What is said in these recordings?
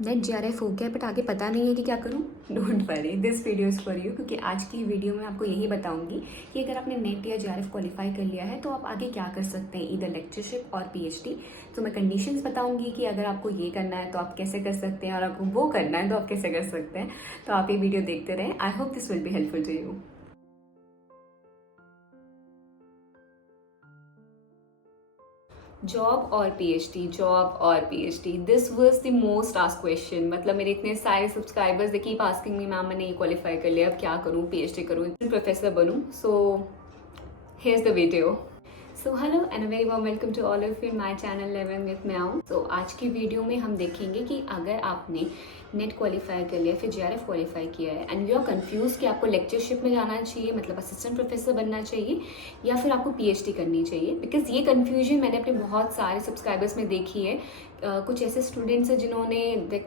Net JRF हो गया but आगे पता नहीं है कि क्या करूं। Don't worry, this video is for you, क्योंकि आज की वीडियो में आपको यही बताऊंगी कि अगर आपने नेट या जेआरएफ क्वालिफाई कर लिया है तो आप आगे क्या कर सकते हैं, इधर लेक्चरशिप और पीएचडी। तो मैं कंडीशंस बताऊंगी कि अगर आपको ये करना है तो आप कैसे कर सकते हैं और आपको वो करना है तो आप कैसे कर सकते हैं। तो आप ये वीडियो देखते रहें। I hope this will be helpful to you. Job और पीएचडी, जॉब और PhD, this was the most asked question. मतलब मेरे इतने सारे subscribers they keep asking me, ma'am मैंने ये क्वालिफाई कर लिया, अब क्या करूँ, पीएचडी करूँ, प्रोफेसर बनूँ। सो here's the video. So hello and a very warm welcome to all of you in my channel Living with Meow. So आज की वीडियो में हम देखेंगे कि अगर आपने नेट क्वालिफाई कर लिया, फिर जेआरएफ क्वालिफाई किया है एंड यू आर कंफ्यूज कि आपको लेक्चरशिप में जाना चाहिए, मतलब असिस्टेंट प्रोफेसर बनना चाहिए या फिर आपको पीएचडी करनी चाहिए। बिकॉज ये कन्फ्यूजन मैंने अपने बहुत सारे सब्सक्राइबर्स में देखी है। कुछ ऐसे स्टूडेंट्स हैं जिन्होंने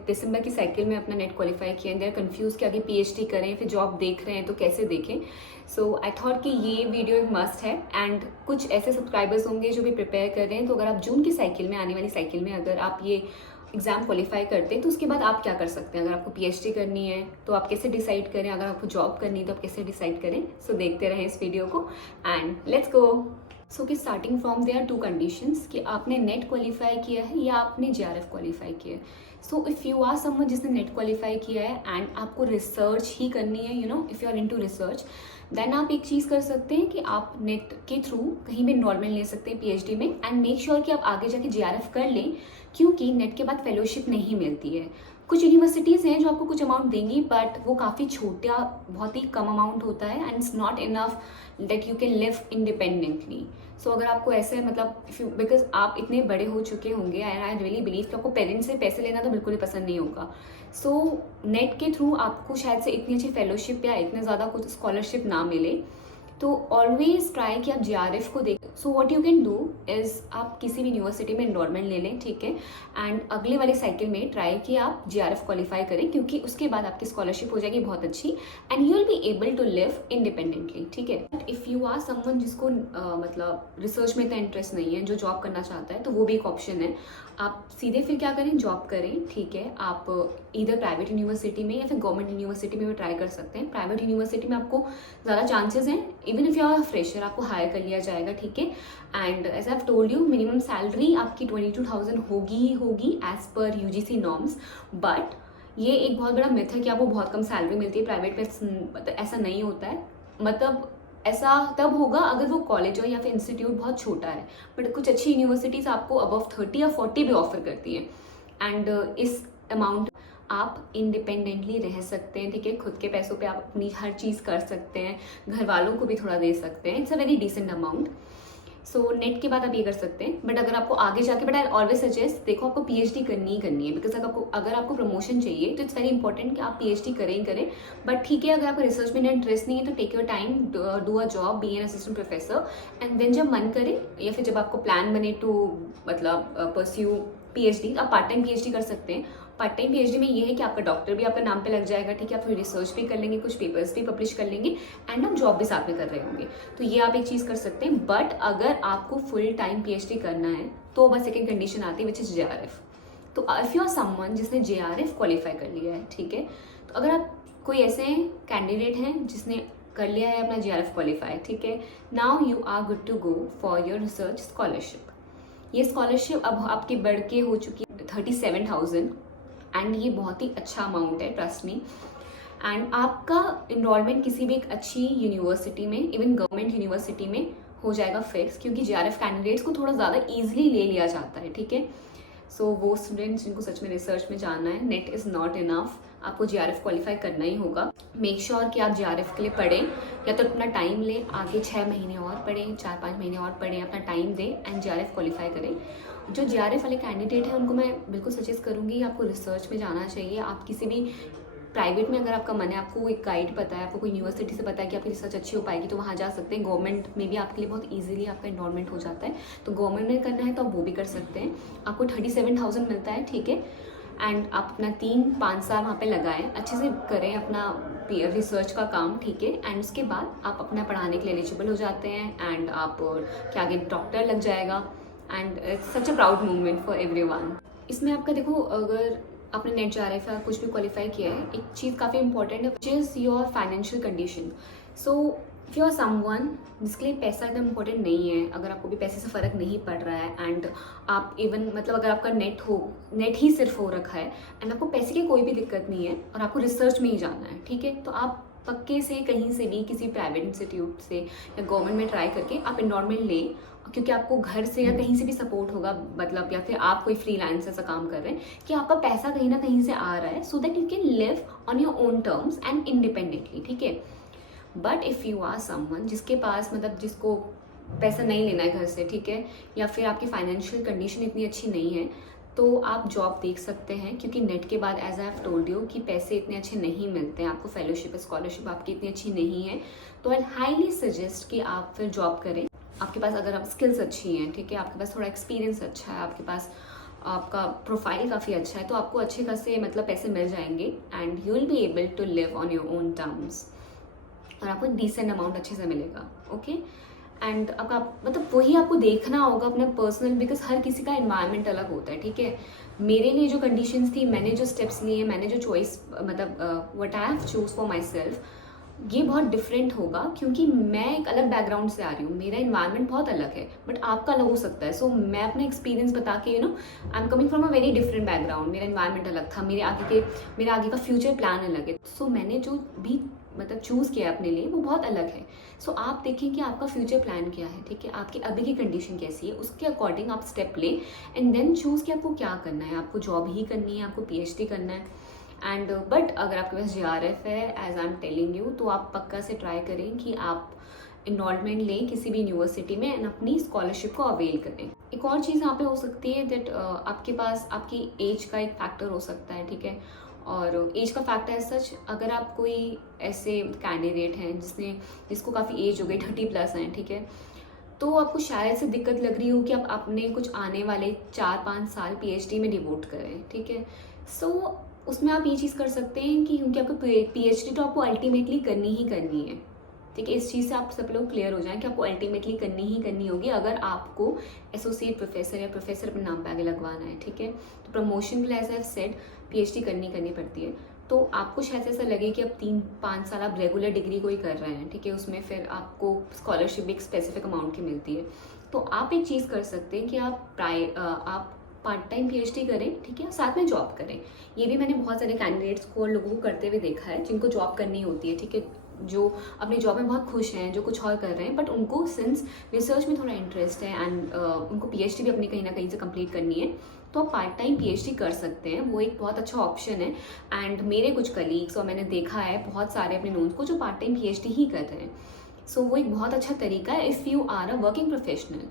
दिसंबर की साइकिल में अपना नेट क्वालिफाई किया, दे आर कंफ्यूज कि आगे पीएचडी करें, फिर जॉब देख रहे हैं तो कैसे देखें। सो आई थॉट कि ये वीडियो एक मस्ट है। एंड कुछ ऐसे सब्सक्राइबर्स होंगे जो भी प्रिपेयर कर रहे हैं, तो अगर आप जून की साइकिल में, आने वाली साइकिल में अगर आप ये एग्जाम क्वालिफाई करते हैं तो उसके बाद आप क्या कर सकते हैं। अगर आपको पीएचडी करनी है तो आप कैसे डिसाइड करें, अगर आपको जॉब करनी है तो आप कैसे डिसाइड करें। सो देखते रहें इस वीडियो को एंड लेट्स गो। सो कि starting from there to conditions कि आपने नेट क्वालिफाई किया है या आपने जेआरएफ क्वालिफाई किया है। So if you are someone जिसने नेट क्वालिफाई किया है एंड आपको रिसर्च ही करनी है, you know, if you are into research, then आप एक चीज़ कर सकते हैं कि आप नेट के थ्रू कहीं भी एनरोलमेंट ले सकते हैं पीएचडी में एंड मेक श्योर कि आप आगे जाके जेआरएफ कर लें, क्योंकि नेट के बाद फेलोशिप नहीं मिलती है। कुछ यूनिवर्सिटीज़ हैं जो आपको कुछ अमाउंट देंगी बट वो काफ़ी छोटा, बहुत ही कम अमाउंट होता है and it's not enough that you can live independently. So अगर आपको ऐसे, मतलब इफ यू, बिकॉज आप इतने बड़े हो चुके होंगे एंड आई रियली बिलीव कि आपको पेरेंट्स से पैसे लेना तो बिल्कुल ही पसंद नहीं होगा। सो नेट के थ्रू आपको शायद से इतनी अच्छी फेलोशिप या इतने ज़्यादा कुछ स्कॉलरशिप ना मिले, तो ऑलवेज ट्राई कि आप जेआरएफ को देखें। So what you can do is आप किसी भी यूनिवर्सिटी में एनरोलमेंट ले लें, ठीक है, एंड अगले वाली साइकिल में ट्राई कि आप जेआरएफ क्वालिफाई करें, क्योंकि उसके बाद आपकी स्कॉलरशिप हो जाएगी बहुत अच्छी and you will be able to live independently, ठीक है। But if you are someone जिसको मतलब रिसर्च में इतना इंटरेस्ट नहीं है, जो जॉब करना चाहता है, तो वो भी एक ऑप्शन है। आप सीधे फिर क्या करें, जॉब करें, ठीक है। आप इधर प्राइवेट यूनिवर्सिटी में या फिर गवर्नमेंट यूनिवर्सिटी में भी ट्राई कर सकते हैं। प्राइवेट यूनिवर्सिटी में आपको ज़्यादा चांसेस हैं, even if you are fresher आपको हायर कर लिया जाएगा, ठीक है। And as I have told you, minimum salary आपकी 22,000 होगी ही होगी as per UGC norms. But ये एक बहुत बड़ा मिथ है कि आपको बहुत कम सैलरी मिलती है प्राइवेट में। ऐसा नहीं होता है। मतलब ऐसा तब होगा अगर वो कॉलेज हो या फिर इंस्टीट्यूट बहुत छोटा है, बट कुछ अच्छी यूनिवर्सिटीज़ आपको अबव 30 या 40 भी ऑफर करती हैं एंड इस अमाउंट आप इंडिपेंडेंटली रह सकते हैं, ठीक है। खुद के पैसों पे आप अपनी हर चीज़ कर सकते हैं, घर वालों को भी थोड़ा दे सकते हैं। It's a very decent amount. So NET के बाद आप ये कर सकते हैं। बट अगर आपको आगे जाके, बट आई ऑलवेज सजेस्ट, देखो आपको पीएचडी करनी ही करनी है, बिकॉज अगर आपको प्रमोशन चाहिए तो इट्स वेरी इंपॉर्टेंट कि आप पीएचडी करें ही करें। बट ठीक है, अगर आपको रिसर्च में इंटरेस्ट नहीं है तो take your time, do a job, be an assistant professor and then जब मन करे या फिर जब आपको प्लान बने टू मतलब परस्यू पीएचडी, आप पार्ट टाइम पीएचडी कर सकते हैं। पार्ट टाइम पीएचडी में ये है कि आपका डॉक्टर भी आपका नाम पे लग जाएगा, ठीक है। आप थोड़ी रिसर्च भी कर लेंगे, कुछ पेपर्स भी पब्लिश कर लेंगे एंड आप जॉब भी साथ में कर रहे होंगे, तो ये आप एक चीज़ कर सकते हैं। बट अगर आपको फुल टाइम पीएचडी करना है तो बस सेकेंड कंडीशन आती है विच इज़ जेआरएफ। तो इफ़ यू आर समवन जिसने जेआरएफ क्वालिफाई कर लिया है, ठीक है, तो अगर आप कोई ऐसे कैंडिडेट हैं जिसने कर लिया है अपना जेआरएफ क्वालिफाई, ठीक है, now you are good to go for your research scholarship. ये स्कॉलरशिप अब आपकी बढ़ के हो चुकी है 37,000 एंड ये बहुत ही अच्छा अमाउंट है, ट्रस्ट मी। एंड आपका इनरोलमेंट किसी भी एक अच्छी यूनिवर्सिटी में, इवन गवर्नमेंट यूनिवर्सिटी में हो जाएगा फिक्स, क्योंकि जेआरएफ कैंडिडेट्स को थोड़ा ज़्यादा ईजिली ले लिया जाता है, ठीक है। सो वो स्टूडेंट्स जिनको सच में रिसर्च में जाना है, नेट इज़ नॉट इनफ, आपको जेआरएफ क्वालिफाई करना ही होगा। मेक श्योर कि आप जेआरएफ के लिए पढ़ें, या तो अपना टाइम लें, आगे 6 महीने और पढ़ें, 4-5 महीने और पढ़ें, अपना टाइम दें एंड जेआरएफ क्वालिफाई करें। जो जेआरएफ वाले कैंडिडेट हैं उनको मैं बिल्कुल सजेस्ट करूँगी आपको रिसर्च में जाना चाहिए। आप किसी भी प्राइवेट में अगर आपका मन है, आपको एक गाइड पता है, आपको कोई यूनिवर्सिटी से पता है कि आपकी रिसर्च अच्छी हो पाएगी, तो वहाँ जा सकते हैं। गवर्नमेंट में भी आपके लिए बहुत इजीली आपका एनरोलमेंट हो जाता है, तो गवर्नमेंट में करना है तो आप वो भी कर सकते हैं। आपको 37,000 मिलता है, ठीक है। एंड आप अपना 3-5 साल वहाँ पे लगाएं, अच्छे से करें अपना रिसर्च का काम, ठीक है। एंड उसके बाद आप अपना पढ़ाने के लिए एलिजिबल हो जाते हैं एंड आप क्या आगे डॉक्टर लग जाएगा and it's such a proud moment for everyone. इसमें आपका देखो, अगर आपने नेट JRF या कुछ भी क्वालिफाई किया है, एक चीज़ काफ़ी इंपॉर्टेंट है which is your financial condition. So if you are someone जिसके लिए पैसा एकदम इंपॉर्टेंट नहीं है, अगर आपको भी पैसे से फ़र्क नहीं पड़ रहा है एंड आप इवन मतलब अगर आपका नेट ही सिर्फ हो रखा है एंड आपको पैसे की कोई भी दिक्कत नहीं है और आपको रिसर्च में ही जाना है, ठीक है, तो आप पक्के से कहीं से भी किसी प्राइवेट इंस्टीट्यूट से या गवर्नमेंट में ट्राई करके आप एनरोलमेंट ले, क्योंकि आपको घर से या कहीं से भी सपोर्ट होगा, मतलब या फिर आप कोई फ्रीलांस ऐसा काम कर रहे हैं कि आपका पैसा कहीं ना कहीं से आ रहा है so that you can live on your own terms and independently, ठीक है। But if you are someone जिसके पास मतलब जिसको पैसा नहीं लेना है घर से, ठीक है, या फिर आपकी फाइनेंशियल कंडीशन इतनी अच्छी नहीं है, तो आप जॉब देख सकते हैं, क्योंकि नेट के बाद as I have told you कि पैसे इतने अच्छे नहीं मिलते हैं, आपको फेलोशिप स्कॉलरशिप आपकी इतनी अच्छी नहीं है, तो आई हाईली सजेस्ट कि आप फिर जॉब करें। आपके पास अगर आप स्किल्स अच्छी हैं, ठीक है, आपके पास थोड़ा एक्सपीरियंस अच्छा है, आपके पास आपका प्रोफाइल काफ़ी अच्छा है, तो आपको अच्छे खासे मतलब पैसे मिल जाएंगे and you will be able to live on your own terms और आपको डिसेंट अमाउंट अच्छे से मिलेगा, ओके। एंड आपका मतलब वही आपको देखना होगा अपना पर्सनल, बिकॉज हर किसी का एनवायरनमेंट अलग होता है, ठीक है। मेरे लिए जो कंडीशंस थी, मैंने जो स्टेप्स लिए, मैंने जो चॉइस मतलब what I have choose for my self, ये बहुत डिफरेंट होगा क्योंकि मैं एक अलग बैकग्राउंड से आ रही हूँ, मेरा एनवायरनमेंट बहुत अलग है, बट आपका अलग हो सकता है। सो मैं अपना एक्सपीरियंस बता के I am coming from a very different background, मेरा एनवायरनमेंट अलग था, मेरा आगे का फ्यूचर प्लान अलग है। सो मैंने जो भी मतलब चूज़ किया अपने लिए वो बहुत अलग है। सो आप देखें कि आपका फ्यूचर प्लान क्या है, ठीक है, आपकी अभी की कंडीशन कैसी है, उसके अकॉर्डिंग आप स्टेप लें एंड देन चूज़ कि आपको क्या करना है, आपको जॉब ही करनी है, आपको PhD करना है। एंड बट अगर आपके पास JRF है as I am telling you, तो आप पक्का से ट्राई करें कि आप इनरोलमेंट लें किसी भी यूनिवर्सिटी में एंड अपनी स्कॉलरशिप को अवेल करें। एक और चीज़ यहाँ पे हो सकती है दैट आपके पास आपकी एज का एक फैक्टर हो सकता है, ठीक है, और एज का फैक्टर है सच, अगर आप कोई ऐसे कैंडिडेट हैं जिसको काफ़ी एज हो गई, 30+ हैं, ठीक है, तो आपको शायद से दिक्कत लग रही हो कि आप अपने कुछ आने वाले 4-5 साल PhD में डिवोट करें, ठीक है। सो उसमें आप ये चीज़ कर सकते हैं कि क्योंकि आपको PhD तो आपको अल्टीमेटली करनी ही करनी है, ठीक है, इस चीज़ से आप सब लोग क्लियर हो जाएं कि आपको अल्टीमेटली करनी ही करनी होगी अगर आपको एसोसिएट प्रोफेसर या प्रोफेसर अपने नाम पे आगे लगवाना है, ठीक है। तो प्रमोशन के लिए as I have said PhD करनी पड़ती है, तो आपको शायद ऐसा लगे कि अब 3-5 साल आप रेगुलर डिग्री कोई कर रहे हैं, ठीक है, उसमें फिर आपको स्कॉलरशिप एक स्पेसिफिक अमाउंट की मिलती है, तो आप एक चीज़ कर सकते हैं कि आप पार्ट टाइम PhD करें, ठीक है, साथ में जॉब करें। ये भी मैंने बहुत सारे कैंडिडेट्स को और लोगों को करते हुए देखा है जिनको जॉब करनी होती है, ठीक है, जो अपनी जॉब में बहुत खुश हैं, जो कुछ और कर रहे हैं, बट उनको सिंस रिसर्च में थोड़ा इंटरेस्ट है एंड उनको PhD भी अपनी कहीं ना कहीं से कंप्लीट करनी है, तो आप पार्ट टाइम PhD कर सकते हैं, वो एक बहुत अच्छा ऑप्शन है। एंड मेरे कुछ कलीग्स और मैंने देखा है बहुत सारे अपने नोन्स को जो पार्ट टाइम PhD ही कर रहे हैं, सो वो एक बहुत अच्छा तरीका है if you are a working professional,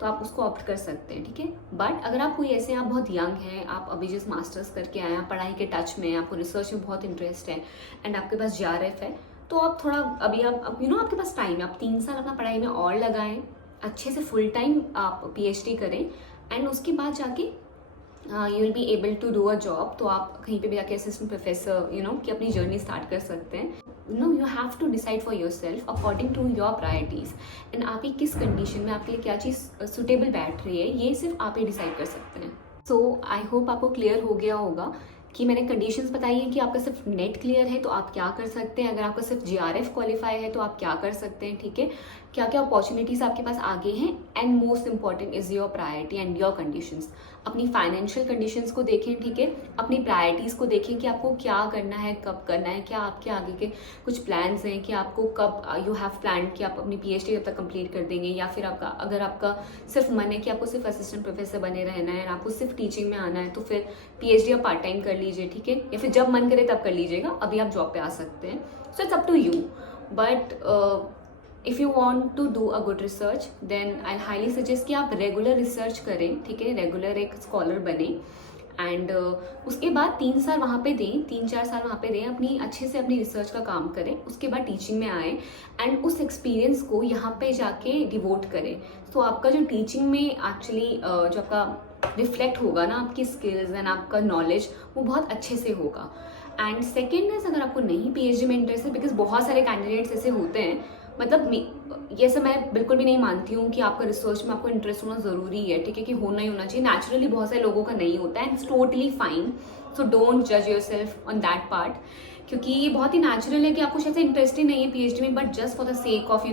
तो आप उसको ऑप्ट कर सकते हैं, ठीक है। बट अगर आप कोई ऐसे, आप बहुत यंग हैं, आप अभी जस्ट मास्टर्स करके आए हैं, पढ़ाई के टच में हैं, आपको रिसर्च में बहुत इंटरेस्ट है एंड आपके पास JRF है, तो आप थोड़ा अभी आप आपके पास टाइम है, आप 3 साल अपना पढ़ाई में और लगाएं, अच्छे से फुल टाइम आप PhD करें एंड उसके बाद जाके you will be able to do a job, तो आप कहीं पे भी जाके असिस्टेंट प्रोफेसर की अपनी जर्नी स्टार्ट कर सकते हैं। You have to decide for yourself according to your priorities and आपकी किस कंडीशन में आपके लिए क्या चीज़ सुटेबल बैठ रही है, ये सिर्फ आप ही डिसाइड कर सकते हैं। सो आई होप आपको क्लियर हो गया होगा कि मैंने कंडीशंस बताई हैं कि आपका सिर्फ नेट क्लियर है तो आप क्या कर सकते हैं, अगर आपका सिर्फ JRF क्वालिफाई है तो आप क्या कर सकते हैं, ठीक है, क्या क्या अपॉर्चुनिटीज़ आपके पास आगे हैं and most important is your priority and your conditions. अपनी फाइनेंशियल कंडीशंस को देखें, ठीक है, अपनी प्रायोरिटीज़ को देखें कि आपको क्या करना है, कब करना है, क्या आपके आगे के कुछ प्लान्स हैं कि आपको कब यू हैव प्लान कि आप अपनी PhD कब तक कंप्लीट कर देंगे, या फिर अगर आपका सिर्फ मन है कि आपको सिर्फ असिस्टेंट प्रोफेसर बने रहना है और आपको सिर्फ टीचिंग में आना है, तो फिर PhD आप पार्ट टाइम कर लीजिए, ठीक है, या फिर जब मन करे तब कर लीजिएगा, अभी आप जॉब पे आ सकते हैं। So it's up to you, but if you want to do a good research then I highly suggest कि आप रेगुलर रिसर्च करें, ठीक है, रेगुलर एक स्कॉलर बने एंड उसके बाद 3 साल वहाँ पे दें, 3-4 साल वहाँ पे दें, अपनी अच्छे से अपनी रिसर्च का काम करें, उसके बाद टीचिंग में आए एंड उस एक्सपीरियंस को यहाँ पे जाके डिवोट करें। तो आपका जो टीचिंग में एक्चुअली जो आपका रिफ्लेक्ट होगा ना, आपकी स्किल्स एंड आपका नॉलेज वो बहुत अच्छे से होगा। एंड सेकेंड इज, अगर आपको नहीं PhD में इंटरेस्ट है, बिकॉज बहुत सारे कैंडिडेट्स ऐसे होते हैं मतलब ये सब मैं बिल्कुल भी नहीं मानती हूँ कि आपका रिसर्च में आपको इंटरेस्ट होना ज़रूरी है, ठीक है, कि होना ही होना चाहिए। नेचुरली बहुत सारे लोगों का नहीं होता है, it's totally fine. So don't जज yourself on that part, क्योंकि ये बहुत ही नेचुरल है कि आपको शायद से इंटरेस्ट ही नहीं है पीएचडी में, but just for the sake of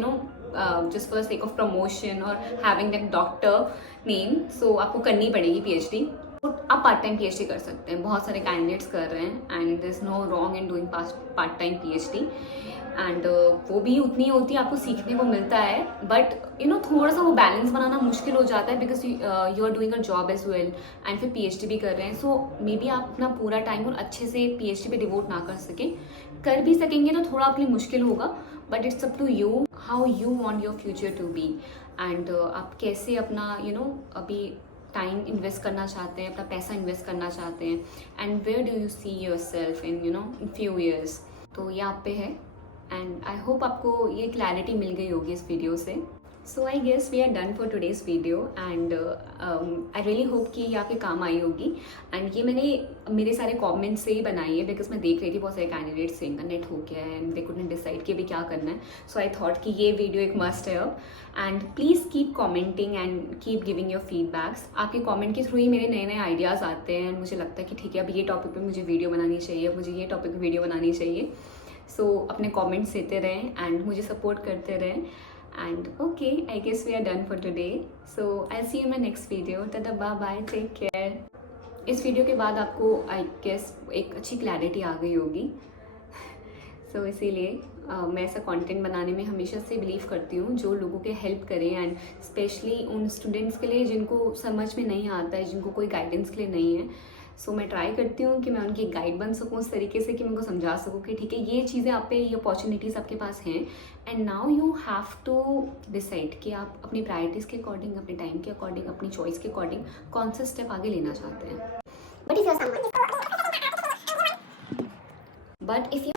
just for the sake of promotion और हैविंग दैट डॉक्टर नेम, सो आपको करनी पड़ेगी पीएचडी। आप पार्ट टाइम पीएचडी कर सकते हैं, बहुत सारे कैंडिडेट्स कर रहे हैं, and there is no wrong in doing part time PhD. And वो भी उतनी होती है, आपको सीखने को मिलता है, बट थोड़ा सा वो बैलेंस बनाना मुश्किल हो जाता है, because you are doing a job as well and फिर पीएचडी भी कर रहे हैं। सो मे बी आप अपना पूरा टाइम और अच्छे से पीएचडी पे डिवोट ना कर सकें, कर भी सकेंगे तो थोड़ा आपके लिए मुश्किल होगा, but it's up to you how you want your future to be, and आप कैसे अपना अभी टाइम इन्वेस्ट करना चाहते हैं, अपना पैसा इन्वेस्ट करना चाहते हैं, and where do you see yourself in in few years. तो ये आप पे है, एंड आई होप आपको ये क्लैरिटी मिल गई होगी इस वीडियो से। So I guess we are done for today's video, and I really hope कि ये आपके काम आई होगी। एंड ये मैंने मेरे सारे कमेंट्स से ही बनाई है, बिकॉज मैं देख रही थी बहुत सारे कैंडिडेट्स से इंटरनेट हो गया है एंड दे कुडंट डिसाइड कि अभी क्या करना है। सो आई थॉट कि ये वीडियो एक मस्ट है अब, and please keep commenting and keep giving your feedbacks. आपके कॉमेंट के थ्रू ही मेरे नए नए आइडियाज़ आते हैं, एंड मुझे लगता है कि ठीक है, अब ये टॉपिक पर मुझे वीडियो बनानी चाहिए, अब मुझे ये टॉपिक पर वीडियो बनानी चाहिए। सो अपने कमेंट्स देते रहें एंड मुझे सपोर्ट करते रहें, and okay, I guess we are done for today, so I'll see you in my next video. tada, bye bye, take care. इस वीडियो के बाद आपको आई गेस एक अच्छी क्लैरिटी आ गई होगी। सो इसीलिए मैं ऐसा कंटेंट बनाने में हमेशा से बिलीव करती हूँ जो लोगों के हेल्प करें, एंड स्पेशली उन स्टूडेंट्स के लिए जिनको समझ में नहीं आता है, जिनको कोई गाइडेंस के लिए नहीं है। सो मैं ट्राई करती हूँ कि मैं उनकी गाइड बन सकूँ उस तरीके से कि मैं उनको समझा सकूँ कि ठीक है, ये चीज़ें आप पे, ये अपॉर्चुनिटीज़ आपके पास हैं, and now you have to decide कि आप अपनी प्रायोरिटीज़ के अकॉर्डिंग, अपने टाइम के अकॉर्डिंग, अपनी चॉइस के अकॉर्डिंग कौन सा स्टेप आगे लेना चाहते हैं। But if you